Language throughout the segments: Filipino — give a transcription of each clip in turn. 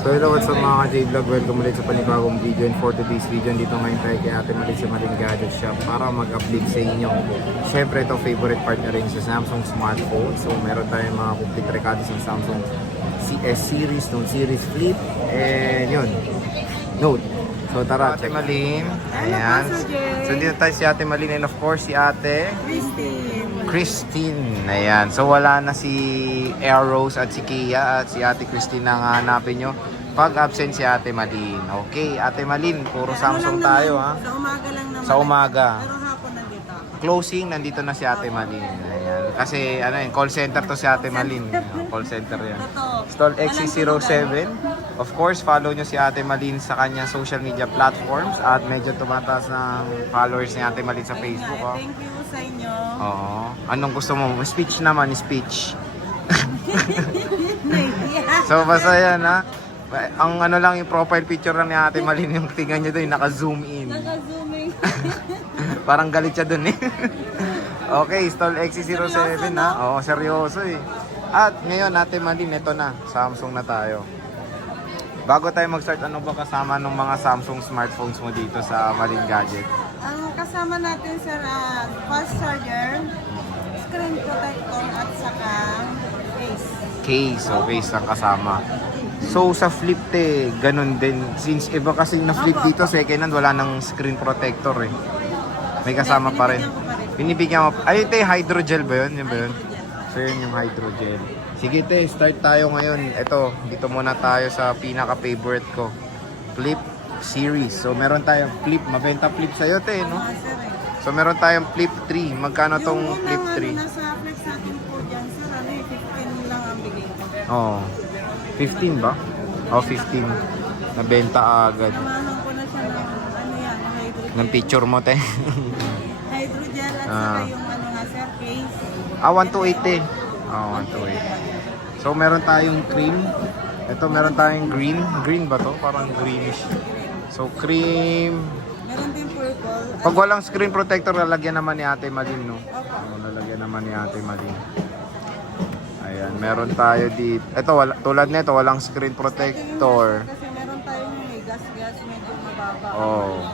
So hello, what's up mga ka-J-Vlog? Welcome ulit sa panibagong video. And for today's video, dito ngayon tayo kay Ate Maling sa Maling Gadget Shop para mag-update sa inyo. Siyempre ito, favorite part na rin sa Samsung smartphone. So meron tayong mga complete recados ng Samsung CS series, Note series, Flip, and yun, Note. So tara, Ate Maling. Ayan. So dito tayo si Ate Maling and of course si Ate Christine. Ayan. So wala na si Air Rose at si Kia at si Ate Christine ang hanapin nyo pag absent si Ate Malin. Okay, Ate Malin, puro Samsung tayo ha. Sa umaga lang naman. Sa umaga. Pero hapon nandito ako. Closing, nandito na si Ate Malin. Ayan. Kasi ano yun, call center to si Ate Malin. Call center yan. Totoo. Stall XC07. Of course, follow nyo si Ate Malin sa kanyang social media platforms at medyo tumataas ng followers ni Ate Malin sa Facebook. Oh. Thank you sa inyo. Oo. Anong gusto mo? Speech naman, speech. So basta yan ha. Ang ano lang yung profile picture lang ni Ate Malin, yung tingnan nyo doon, naka-zoom in. Naka-zooming. Parang galit siya doon eh. Okay, Stall XC07 ha. Oo, seryoso eh. At ngayon Ate Malin, ito na. Samsung na tayo. Bago tayo mag-start, ano ba kasama ng mga Samsung smartphones mo dito sa Malin Gadget? Ang kasama natin sir, fast charger, screen protector at saka case. Case, o case ang kasama. So sa Flip ganun din. Since iba kasi na Flip dito, second hand, wala nang screen protector eh. May kasama pa rin. Binibigyan mo. Ay, ito hydrogel ba yun? Yun ba yun? So yun yung hydrogel. Sige te, start tayo ngayon. Ito, dito muna tayo sa pinaka-favorite ko. Flip series. So meron tayong Flip. Mabenta Flip sa'yo te, no? Sir, So meron tayong Flip 3. Magkano tong yung Flip unang 3? nasa flex natin po dyan sir, 15 lang ang bigay ko. Oo. 15 ba? Oh, 15. Nabenta agad. Namahan ko na siya ng hydrogel. Ng picture mo te. Hydrogel at saka yung nga sir, case. 128 eh. 128. So meron tayong cream. Ito meron tayong green. Green ba to? Parang greenish. So cream. Meron din purple. Pag walang screen protector, lalagyan naman ni Ate Malin, no? Opo. Lalagyan naman ni Ate Malin. Ayan, meron tayo dito. Ito, tulad nito, walang screen protector. Kasi meron tayong gas-gas medyo mababa. Oh.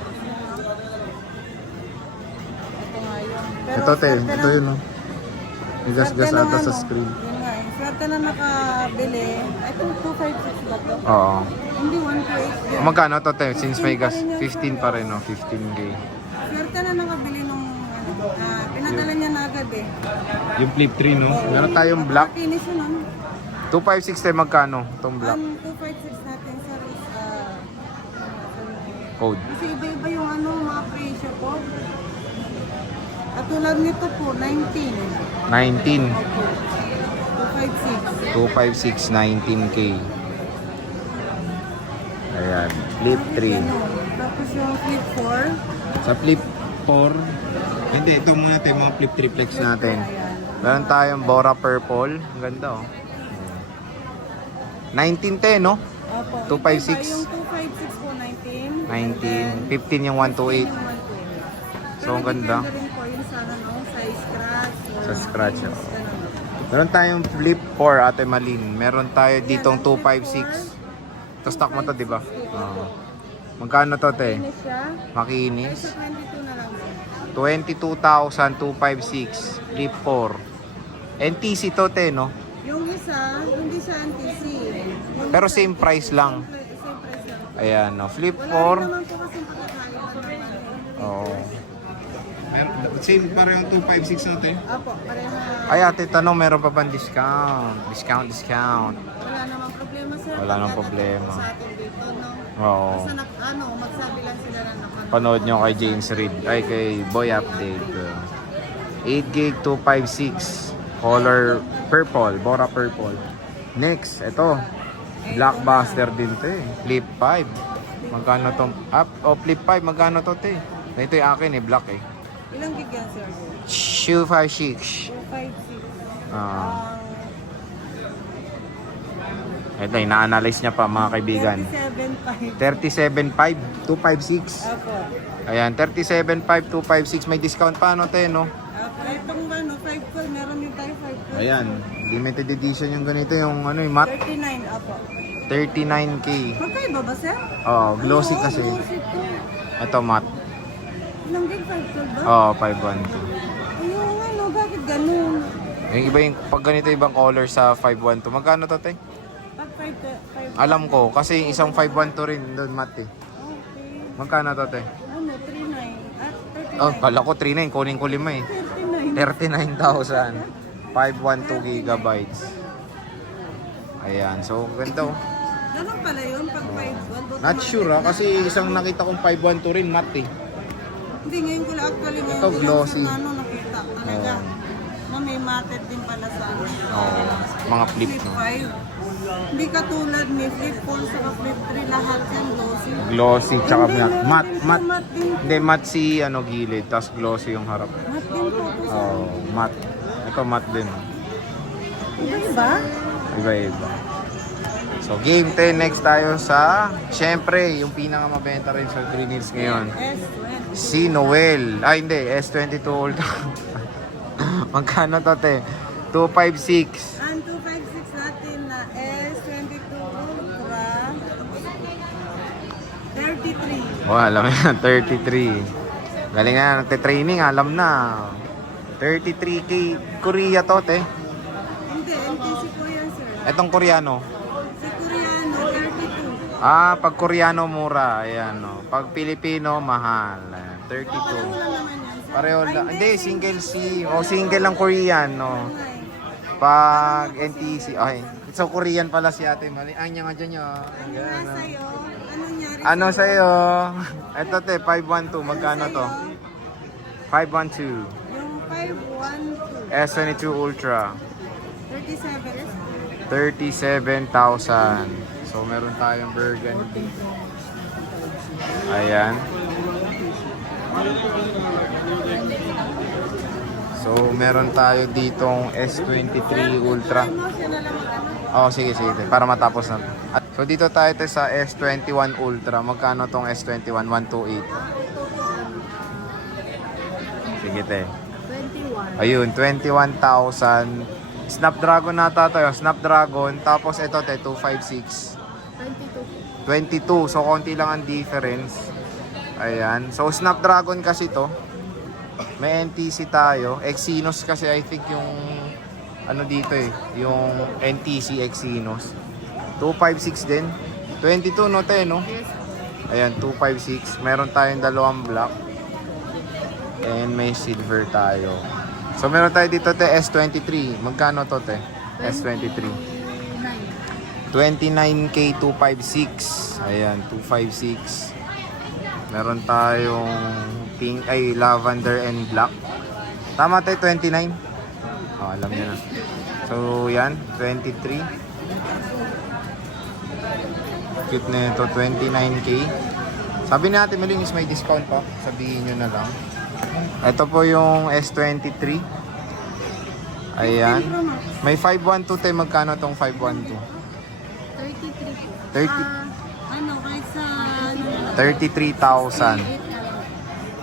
Ito nga yun. Pero Ito te, swerte ito na- yun, no? May gas-gas swerte ata na sa ano, screen. Yun nga eh. Swerte na nakabili. Ito 256 ba to? Oo. Hindi 128 yun. Magkano to te? Since may gas, 15 pa rin, no? 15K. Swerte na nakabili nung pinadala niya na agad eh. Yung Flip 3, no? Meron tayong black. Kinis yun ano? 256 tayo magkano? Itong black. Ang 256 natin sir is Code. kasi iba-iba yung mga presyo po. Katulad nito po, 19. 19. Opo. 256. 256, 19K. Ayan. Flip 3. Tapos yung flip 4. Sa Flip 4, hindi, ito muna tayo mga Flip 3 flex natin. Meron tayong Bora Purple. Ang ganda oh. 1910, no? Opo. 256. Yung 256 po, 19. 19. 15 yung 128. So, ang ganda. Pero rin po yung sa, sa scratch. Sa scratch, oh. Meron tayong Flip 4, Ate Malin. Meron tayo ditong 256. Ito stock mo to, di ba? Oo. Magkano to, te? Finish siya. Makinis. Sa 22 na lang po. 22,256. Flip 4. NTC to, te, no? Yung isa, hindi siya NTC. Yung Pero isa, same price lang. Same price lang. Ayan, no? Flip Wala 4. rin naman po kasi pagkakalitan naman. Oo. Same parehong 256 natin. Apo, pareho. Ay, ate, tanong, meron pa bang discount? Discount. Wala namang problema sir. Wala namang Pagka problema. sa atin dito, no? Oo. Basta magsabi lang sila na nakano. Panood nyo kay James Reed. Ay, kay Boy Update. 8GB 256. Color purple. Bora purple. Next, ito. Blockbuster din to eh. Flip 5. Magkano to? Flip 5. Magkano to te? Ito yung akin eh. Black eh. Ilang gig yan sir? 256. 256. Ah. Ito, ina-analyze niya pa mga kaibigan. 37.5. 37.5, 256. Apo. Ayan, 37.5, 256. May discount pa ano te, no? Itong 5 meron yung tayo 5. Ayan, limited edition yung ganito, yung ano, yung matte. 39, apo. 39K. Magkaiba ba, sir? Oh, glossy Oo, kasi. glossy to. Ito matte. Ilang gig? 512 ba? Oh, 512. Ayun nga, no, bakit ganun? Yung iba yung pag ganito ibang color sa 512. Magkano to, te? Pag 5, Alam ko kasi isang 512 rin doon matte. Okay. Magkano to, te? Ano, 39. At 39. Oh, kala ko 39, kunin ko 5 eh. 39. 39,000. 512 gigabytes. Ayan, so ganda oh. Ganun pala yun pag 512. Not sure ah, kasi isang nakita kong 512 rin matte eh. Hindi, ngayon ko lang actually ngayon Ito, ko lang glossy. sa ano nakita talaga. Na may matted din pala sa ano. Oh, mga flip Flip no. 5. Hindi katulad ni Flip 4 sa Flip 3 lahat yung glossy. Glossy tsaka Hindi, meron matte, din matte. matte din. Hindi, matte si ano gilid, tapos glossy yung harap. Matte din po to sa Oh, matte. Ito matte din. iba? Iba-iba. So game 10, next tayo sa, syempre, yung pinakamabenta rin sa Green Hills ngayon. S20. Si Noel. Ay, hindi. S22 Ultra. Magkano to, te? 256. Ang 256 natin na S22 Ultra 33. Oh, alam mo yan. 33. Galing na. Nagte-training. Alam na. 33K. Korea to, te. Hindi, NTC po yan, sir. Etong Koreano. Si Koreano, 32. Ah, pag Koreano mura. Ayan, no. Pag Pilipino, mahal. Ayan, 32. Pareho lang naman yan, sir. Pareho Ay, lang. Hindi, single C. O, single lang Korean, no. Pag NTC. Okay. So, Korean pala si ate. Mali. Ay, niya nga dyan nyo. Ano nga sa'yo? Anong nyari Ano sa'yo? Ito, te. 512. Magkano to? 512. Yung 512. S22 Ultra. 37. 37,000. So, meron tayong burgundy. Ayan. So, meron tayo ditong S23 Ultra. Ano siya na lang mag-ano? Oh, sige, sige. Te, para matapos na. So, dito tayo te, sa S21 Ultra. Magkano tong S21? 128. Sige, te. 21. Ayun, 21,000. Snapdragon nata tayo. Snapdragon. Tapos ito, te, 256. 22. So, konti lang ang difference. Ayan. So, Snapdragon kasi to. May NTC tayo. Exynos kasi I think yung ano dito eh. Yung NTC Exynos. 256 din. 22 no, te, no? Ayan, 256. Meron tayong dalawang black. And may silver tayo. So, meron tayo dito, te, S23. Magkano to, te? S23. 29K 256. Ayan, 256. Meron tayong pink, ay lavender and black. Tama tayo, 29. Oh, alam niyo na. So, yan, 23. Cute na ito, 29K. Sabi natin malinis may discount pa. Sabihin nyo na lang. Ito po yung S23. Ayan. May 512 tayo. Magkano tong 512? 33. 30. Ano, kahit sa... 33,000.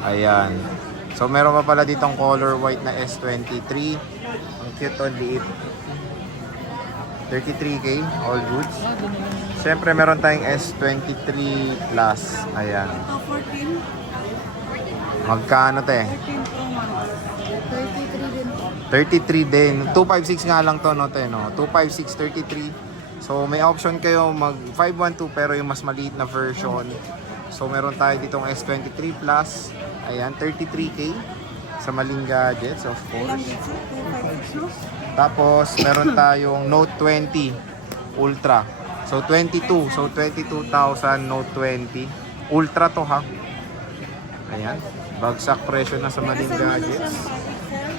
Ayan. So, meron pa pala ditong color white na S23. Ang cute o, liit. 33K, all goods. Siyempre, meron tayong S23 Plus. Ayan. Ito, 14. Magkano, te? 14 Pro Max. 33 din po. 33 din. 256 nga lang to, no, te, no? 256, 33. So, may option kayo mag 512 pero yung mas maliit na version. So, meron tayo ditong S23 Plus. Ayan, 33K sa Maling Gadgets, of Ilang course. gits? 256, no? Tapos, meron tayong Note 20 Ultra. So, 22. So, 22,000 Note 20. Ultra to, ha? Ayan. Bagsak presyo na sa Maling Kasama na Gadgets. siyang pixel.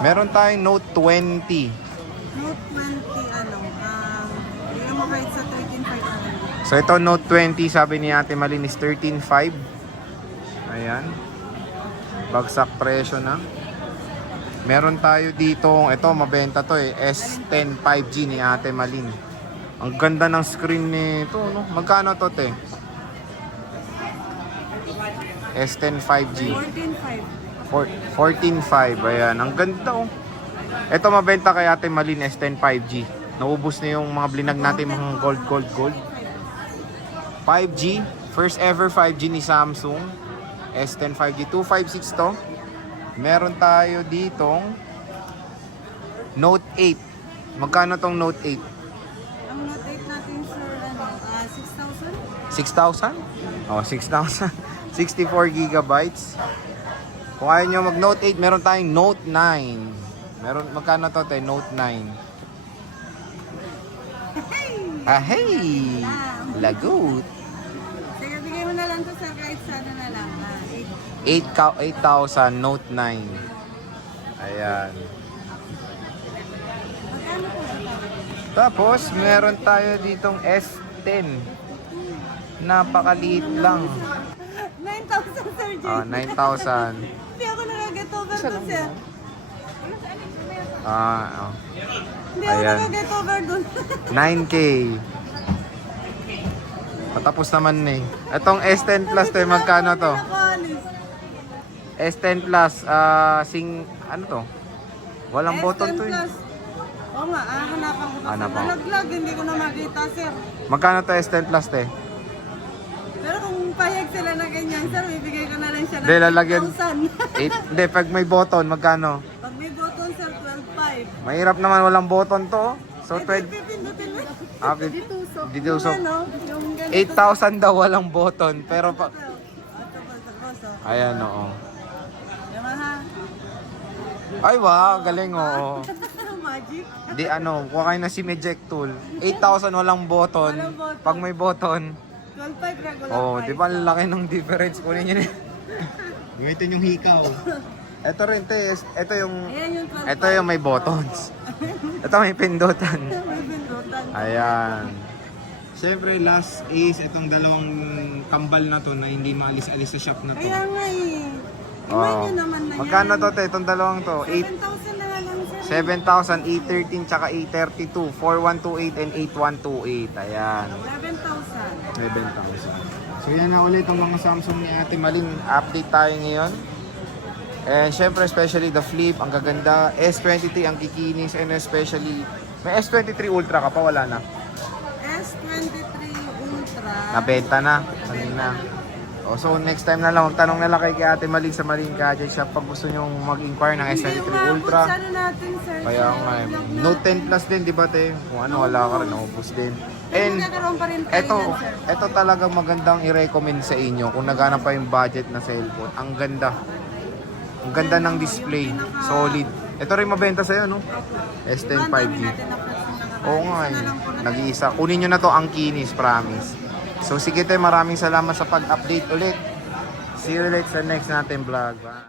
Meron tayong Note 20. Note 20, ano, bigyan mo kahit sa 13.5 na lang. So, ito Note 20, sabi ni Ate Malin is 13.5. Ayan. Bagsak presyo na. Meron tayo dito, ito mabenta to eh, S10 5G ni Ate Malin. Ang ganda ng screen nito, no? Magkano to, te? S10 5G. 14.5. 14.5, ayan. Ang ganda, oh. Ito mabenta kay Ate Malin, S10 5G. Naubos na yung mga blinag natin, mga gold. 5G, first ever 5G ni Samsung. S10 5G, 256 to. Meron tayo ditong Note 8. Magkano tong Note 8? Ang Note 8 natin, sir, 6,000? 6,000? Oh, 6,000. 64 gigabytes. Kung ayaw nyo mag Note 8, meron tayong Note 9. Magkano to tayo? Note 9. Ah, hey! Lagot. Sige, bigay mo na lang to, sir, kahit sana na lang. 8,000 Note 9. Ayan. Magkano po ba tayo? Tapos, meron tayo ditong S10. Napakaliit lang. 9,000, sir, Jay. Ah, 9,000. Hindi ako nakaget over dun, sir. Ah, oh. Hindi ako Ayan. nakaget over dun. 9K. Patapos naman eh. Itong S10 Plus tayo, magkano to? S10 Plus, ano to? Walang button to eh. Oo nga, hanapan ko kasi Hanapan. nalaglag, hindi ko na makita, sir. Magkano to S10 Plus te? Pero kung pahig sila na ganyan, sir, bibigay ko na lang siya ng Hindi, lalagyan. 8,000. Hindi, pag may button, magkano? Pag may button, sir, 12,500. Mahirap naman walang button to. So, 12. Pipindutin mo. Ah, Ditusok. ditusok. Yung ano, yung ganito. 8,000 daw walang button. Pero pa... Ito po, sir. Ayan, oo. Yamaha. Ay, wow, galing, oo. Magic. Di ano, kuha kayo na si Eject Tool. 8,000 walang button. Walang button. Pag may button, 12,500 regular oh, price. di ba ang laki ng difference? Kunin nyo na. Gamitin yung hikaw. Ito rin, te. Ito yung... Ayan yung 12,500. Ito yung may buttons. Ito may pindutan. May pindutan. Ayan. Siyempre, last is itong dalawang kambal na to na hindi maalis-alis sa shop na to. Kaya nga eh. Oo. Imagine naman na yan. Magkano to, te? Itong dalawang to? 7,000 na nga lang, sir. 7,000, 813, tsaka 832, 4128 and 8128. Ayan. 11,000. 7,000. So yan na ulit ang mga Samsung ni Ate Malin. Update tayo ngayon. And syempre, especially the Flip, ang gaganda. S23 ang kikinis, and especially, may S23 Ultra ka pa, wala na. S23 Ultra. Nabenta na, kanina. O, so next time na lang, magtanong na lang kay Ate Malin sa Malin Gadget Shop pag gusto nyo mag-inquire ng S23 Ultra. Hindi umabot natin, sir. Kaya nga, Note 10 Plus din, di ba, te? Kung ano, wala ka rin, naubos din. And, Nagkakaroon pa rin tayo Ito, yan, sir. ito talagang magandang i-recommend sa inyo kung naghanap pa yung budget na cellphone. Ang ganda. Ang ganda ng display. Solid. Ito rin mabenta sa'yo, no? S10 5G. Oo nga eh. Nag-iisa. Kunin nyo na to, ang kinis, promise. So sige tayo, maraming salamat sa pag-update ulit. See you ulit sa next natin vlog. Bye.